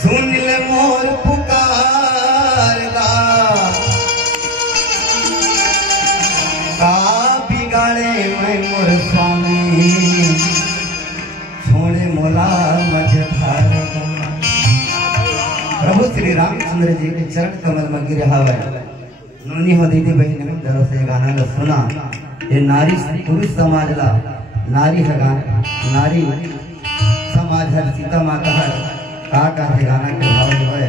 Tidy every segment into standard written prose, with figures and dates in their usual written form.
सुन ले मोर पुकारदा का बिगाड़े मैं मोर स्वामी छोड़े मोला मध्य भारत। प्रभु श्री रामचंद्र जी के चरण कमल में गिरे हवा नोनी हो दीदी बहन जरा से गाना ला सुना। ये नारी पुरुष समाज ला नारी है गाना नारी समाज है सीता माता है का से गाना के भाव जो है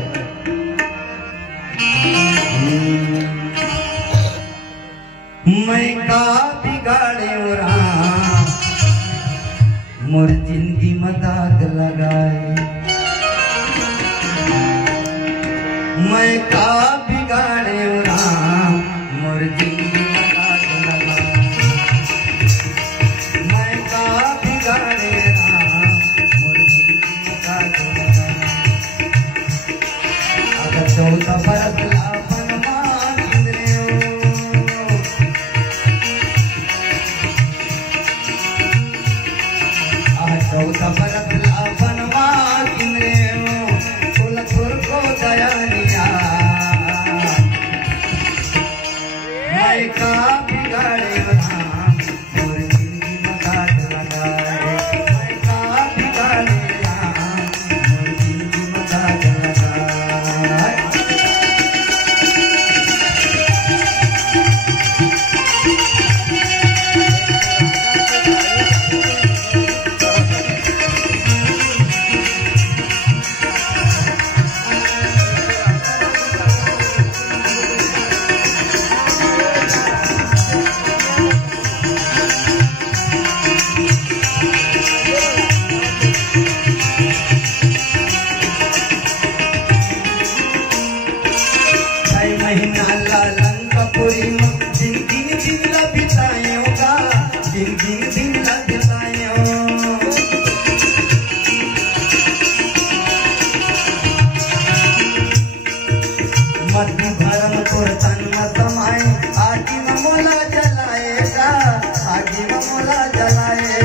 मैं का बिगाड़े मोर जिंदगी में दाग लगाए। मैं का बिगाड़े मोर जिंदगी में दाग लगाए। मैं का बिगाड़े मोर जिंदगी में दाग लगाए। अगर 14 बरस लापन मान रे हो 14 बरस लापन मान रे हो फुल को दयानिया। मैं का बिगाड़े मोर जिंदगी में दाग लगाए। मैं का बिगाड़े मोर जिंदगी में दाग लगाए। महीना लंकापुरी में जिंदगी जिंदा बिताएगा जिंदगी जिंदा बिताएगा। मध्य भरम तोर तन में समाए आगे में मोला जलाएगा आगे में मोला जलाए।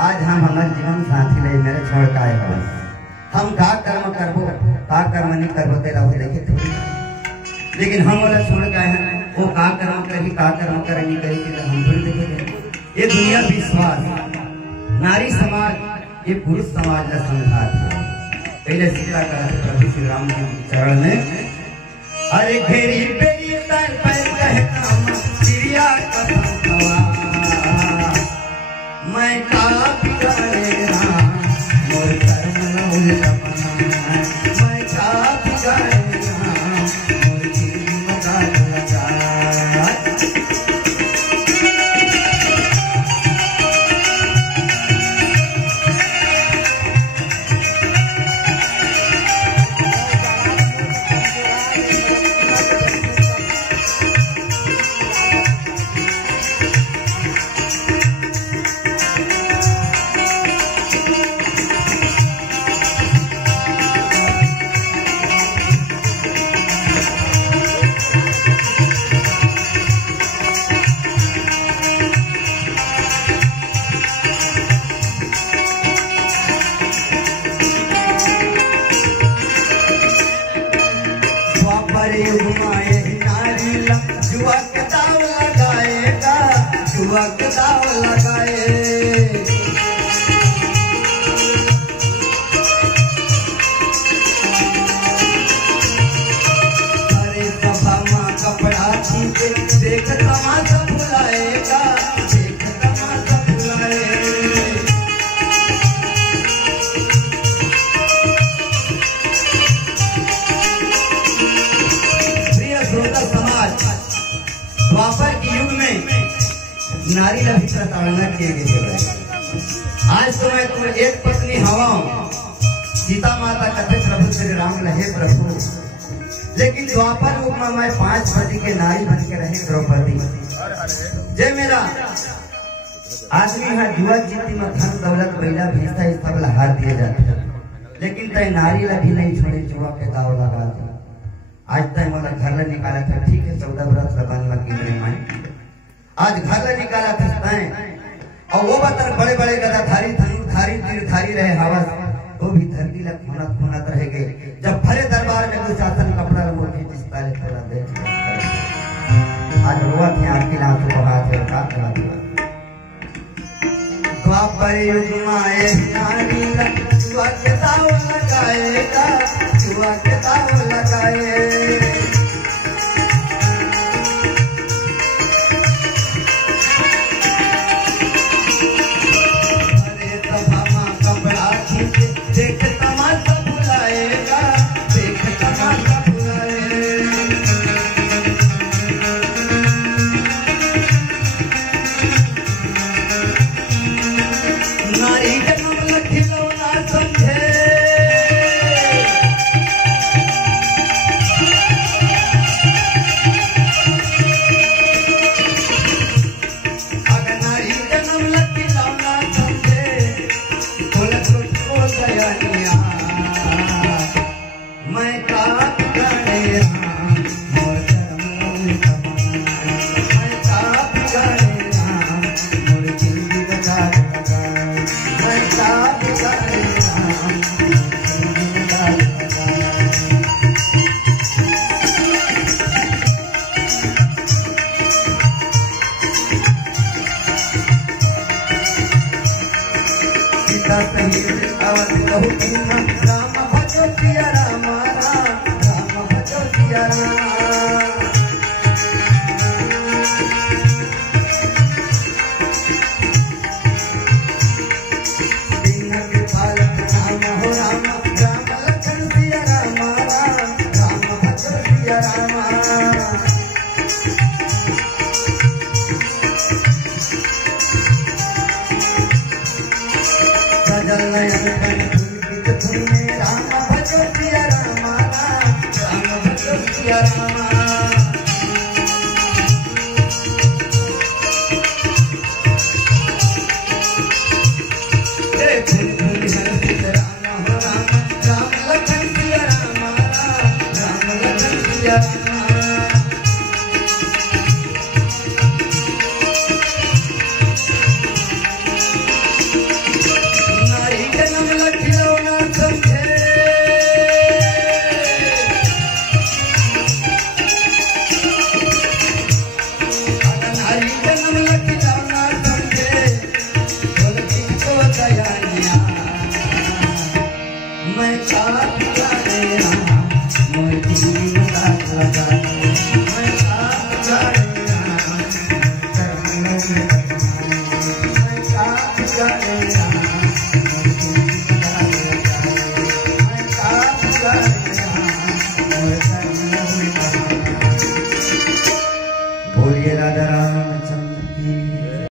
आज हम हमारे जीवन साथी ले मेरे छोड़ का है हम का कर्म करबो का कर्म नहीं करबो तेरा वो देखे थोड़ी। लेकिन हम वाला छोड़ का है वो का कर्म करी का कर्म करेंगे करी कि हम थोड़ी देखे। ये दुनिया विश्वास नारी समाज ये पुरुष समाज का संघात है। पहले सीता का प्रभु श्री राम जी चरण में अरे घेरी बेरी तर पर कहना चिड़िया का मैं का बिगाड़े मोर कर्म उल्टा बना। मैं का बिगाड़े मोर जिंदगी में दाग लगाए। जुआ के दाव लगाएगा जुआ के दाव लगाए। अरे सफा माँ कपड़ा खींचे देख तमाशा बुलाएगा देख तमाशा बुलाए। प्रिय श्रोता समाज द्वापर के युग में नारी लभी प्रताड़ना किए गए। आज तो मैं तुम एक पत्नी हवा, सीता माता कथे प्रभु श्री राम लहे प्रभु, लेकिन द्वापर युग में मैं 5 पति के नारी बन के रहे द्रौपदी। जय मेरा आदमी है जुआ जीती में धन दौलत बैला भेजता है, सब लहार दिए जाते, लेकिन तय नारी लभी नहीं छोड़े, जुआ के दाव लगा दिया। आज तय मतलब घर ले निकाला था, ठीक है 14 बरस लगन लगी मेरे माई, आज घर ले निकाला था तय, और वो बतर बड़े बड़े गदाधारी धनुर्धारी तीरधारी रहे हवस, वो भी धरती लग खुनत खुनत रह गए। जब भरे दरबार में कुछ शासन कपड़ा मोटी पिस्ताले थोड़ा देख आज रोआ थे आपकी लांसू बहा थे और का करा दिया। द्वापर युग माए नारी जुआ के दाव लगाएगा, जुआ के दाव लगाए। अरे तमामा कपड़ा खींचे देख तमाशा बुलाएगा, देख तमाशा बुलाएगा। नारी जन्म लखिलौना समझे, अगर नारी जन्म लखिलौना समझे, बोल तुझको दयानिया मैं का बिगाड़े राम मोर जन्म लौनी समान, मैं का बिगाड़े राम मोर जिंदगी बचा लगा, मैं का बिगाड़े राम मोर जिंदगी बचा लगा। सीता सहित अवध कहु कीन्हा, राम भजो सिया राम, राम भजो सिया राम। दीन कृपालक राम हो राम, राम लखन सिया राम, राम भजो सिया राम। सजल नयन कन पुलकित धुने, राम भजो सिया राम, राम भजो सिया राम। हे फूल फूल हर्षित राम हो राम, राम लखन सिया राम, राम लखन सिया राम। नारी जन्म लखिलौना समझे, अगर नारी जन्म लखिलौना समझे, बोल तुझको दयानिया मैं का बिगाड़े राम मोर जिंदगी बचा लगा।